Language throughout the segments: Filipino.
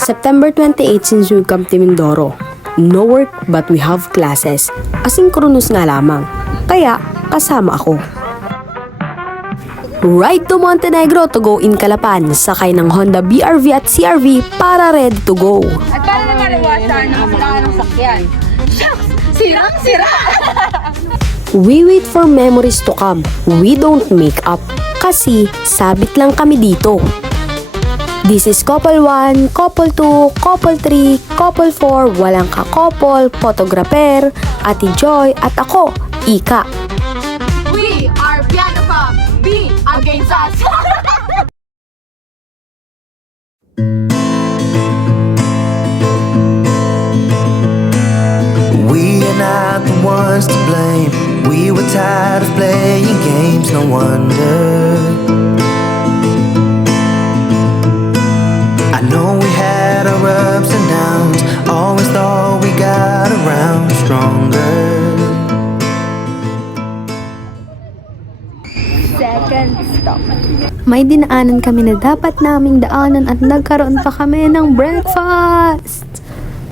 September 28 since we come to Mindoro. No work but we have classes. Asynchronous nga lamang. Kaya kasama ako. Ride to Montenegro to go in Calapan. Sakay ng Honda BRV at CRV para ready to go. At para naman iwasan ang kailangan ng sakyan. Shucks! Sirang-sira! We wait for memories to come. We don't make up. Kasi sabit lang kami dito. This is couple 1, couple 2, couple 3, couple 4, walang ka-couple, photographer, Ate Joy at ako, Ika. We are Piano Pop! Be against us! We are not the ones to blame. We were tired of playing games, no wonder. I know we had our ups and downs. Always thought we got around stronger. Second stop. May dinaanan kami na dapat naming daanan at nagkaroon pa kami ng breakfast.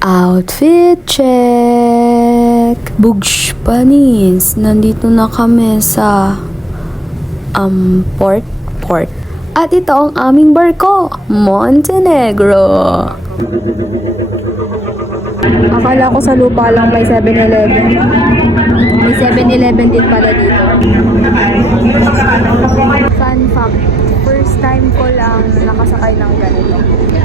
Outfit check. Bugsh panis. Nandito na kami sa port. At ito ang aming barko, Montenegro. Akala ko sa lupa lang may 7-Eleven. May 7-Eleven din pala dito. Fun fact, first time ko lang nakasakay ng ganito.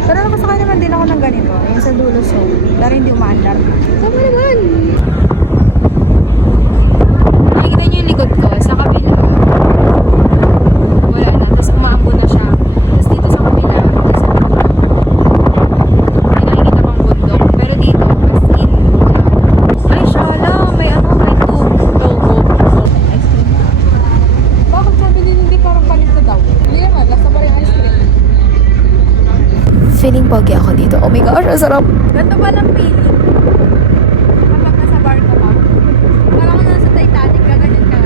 Pero nakasakay naman din ako ng ganito. Yung sa dulo so, pero hindi umaandar. Tama naman! Nakikita niyo yung likod ko sa kabila. Wala na. Tapos umaambo na siya. Tapos dito sa kabila. May nakikita pang bundok. Pero dito, as in. Ay, shala. May logo. Ice cream. Bakit sabi din hindi parang palit na daw? Hindi naman. Lasa pa rin ice cream. Feeling pogi ako dito. Oh my gosh, ang sarap. Ganito ba ng feeling? Kapag nasa barko ka? Parang kung nasa Titanic ka, ganyan ka.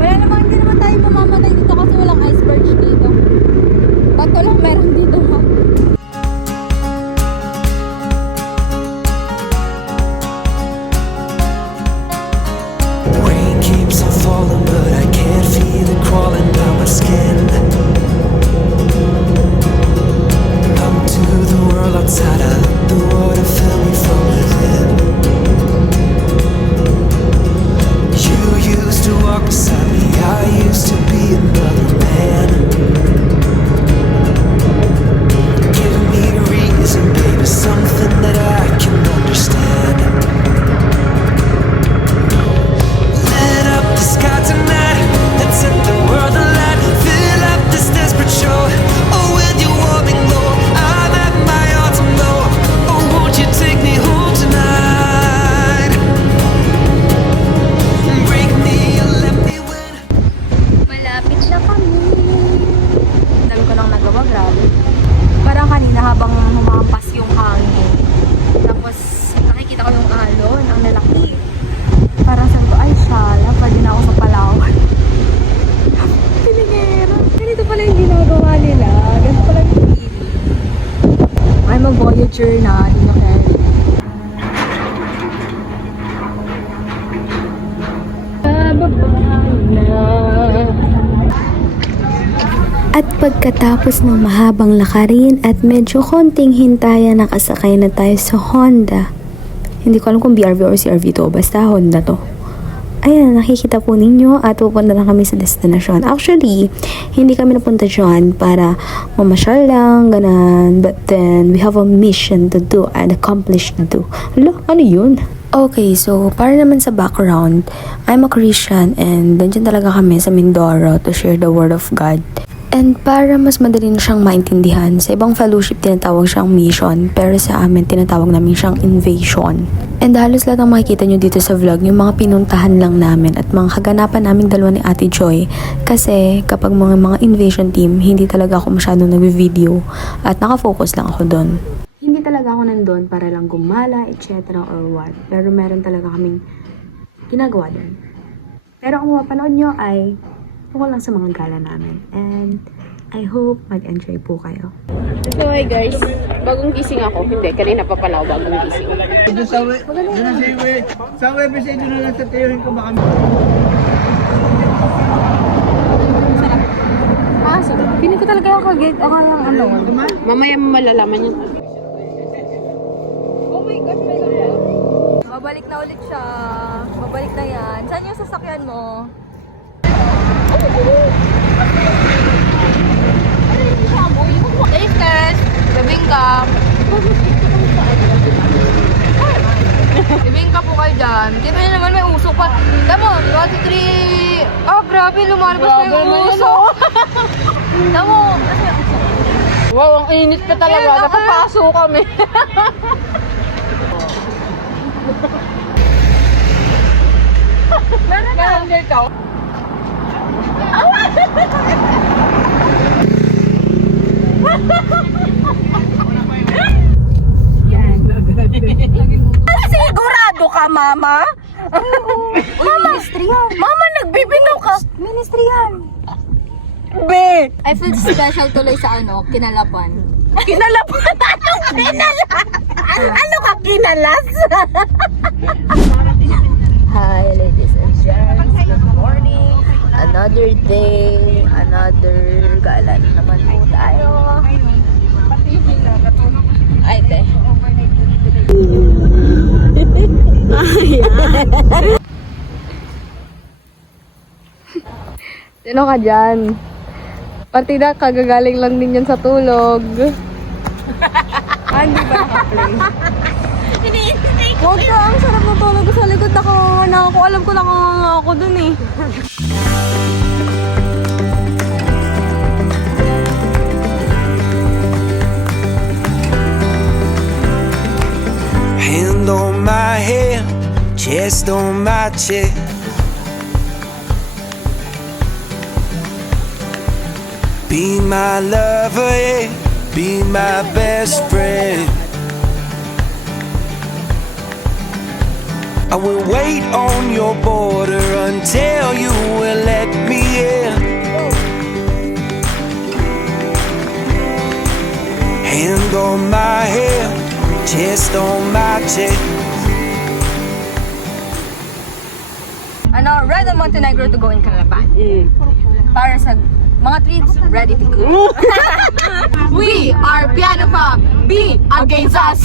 Wala namang, hindi naman tayo mamamatay dito kasi walang iceberg dito. Bato lang meron dito ha. Rain keeps on falling, but I can't feel it crawling down my skin. Come to the world outside, I let the water fill me from within. You used to walk beside me, I used to be another man. Give me a reason, baby, something that I can understand. Lit up the sky tonight and set the world alight. Fill up this desperate show. Oh, with your warming glow, I'm at my autumn low. Oh, won't you take me home tonight? Break me and let me win. Malapit na kami. Dami ko nang nagawa, grabe. Parang kanina habang humampas yung hangin. Tapos nakikita ko yung alon, ang lalaki. Parang sabi ko, ay shala, pwede na ako sa Palawan. Pilingero. Ganito pala yung ginagawa nila. Ganito pala yung feeling. I'm a Voyager na, hindi nyo kaya. At pagkatapos ng mahabang lakarin at medyo konting hintayan, nakasakay na tayo sa Honda. Hindi ko alam kung BRV or CRV to, basta Honda to. Ayan, nakikita po ninyo at pupunta na kami sa destinasyon. Actually, hindi kami napunta dyan para mamasyal lang, ganan. But then, we have a mission to do and accomplish to do. Alo, ano yun? Okay, so para naman sa background, I'm a Christian and nandiyan talaga kami sa Mindoro to share the word of God. And para mas madali na siyang maintindihan, sa ibang fellowship tinatawag siyang mission, pero sa amin tinatawag namin siyang invasion. And halos lahat ng makikita nyo dito sa vlog, yung mga pinuntahan lang namin at mga kaganapan naming dalawa ni Ate Joy. Kasi kapag mga invasion team, hindi talaga ako masyadong nag-video at nakafocus lang ako doon. Hindi talaga ako nandun para lang gumala, etc. or what. Pero meron talaga kaming ginagawa doon. Pero kung mapanood nyo ay tungkol lang sa mga gala namin. And I hope mag-enjoy po kayo. So hi guys, bagong gising ako. Hindi, kanina pa pala ako bagong gising. Doon sa website doon na lang sa tiyuhin ko baka So, feeling ko talaga yung kagit. Ako lang ano. Mamaya malalaman yun. Babalik na ulit siya. Babalik na yan. Saan yung sasakyan mo? Taste! Bibingka! Bibingka po kayo dyan. Di ba yun naman may usok pa? Tamo, 1, 2, 3... Oh, grabe, lumalabas na yung usok. Tamo, wow, ang init pa talaga. Napapaso kami. Meron dito. Sigurado ka, Mama? Mama, ministry yan. Mama, nagbibinaw ka. Ministry yan. Be! I feel special tuloy sa ano, kinalapan. Kinalapan? Anong kinalas? Ano ka kinalas? Hi, ladies and gents. Good morning. Another day, another gala na naman po tayo. Ay, te. Sino ka dyan? Partida, kagagaling lang din yan sa tulog. Hindi ba naka-play? Huwag ka, ang sarap ng tulog ko sa likod. Nakanganga ako. Alam ko nakanganga ako dun eh. Hand on my head, chest on my chest. Be my lover, yeah. Be my best friend. I will wait on your border until you will let me in. Hand on my head, chest on my chest. Ano, Red and Montenegro to go in Calapan. Para sa mga treats, ready to go. We are Piano Pop. Be against us.